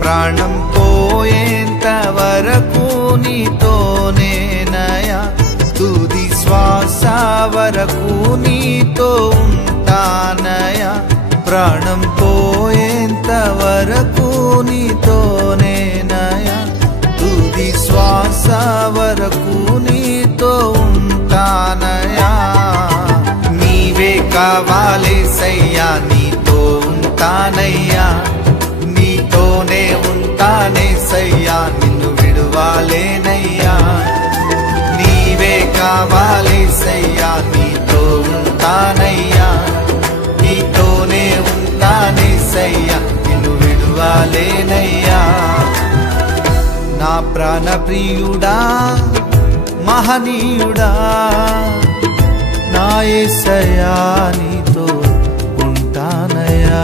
ప్రాణం పోయేంత వరకు నీతోనేనయా, తుది శ్వాస వరకు నీతో ఉంటానయా, ప్రాణం పోయేంత వరకు నీతోనేనయా, తుది శ్వాస వరకు నీతో ఉంటానయా. నీవే కావాలేసయ్యా, నీతో ఉంటానయ్యా, నీతోనే ఉంటానేసయ్యా, నిన్ను విడువాలేనయ్యా. నీవే కావాలేసయ్యా, నీతో ఉంటానయ్యా, నీతోనే ఉంటానేసయ్యా, నిన్ను విడువాలేనయ్యా. నా ప్రాణ ప్రియుడా మహనీయుడా నా యేసయ్యా, నీతో ఉంటానయ్యా.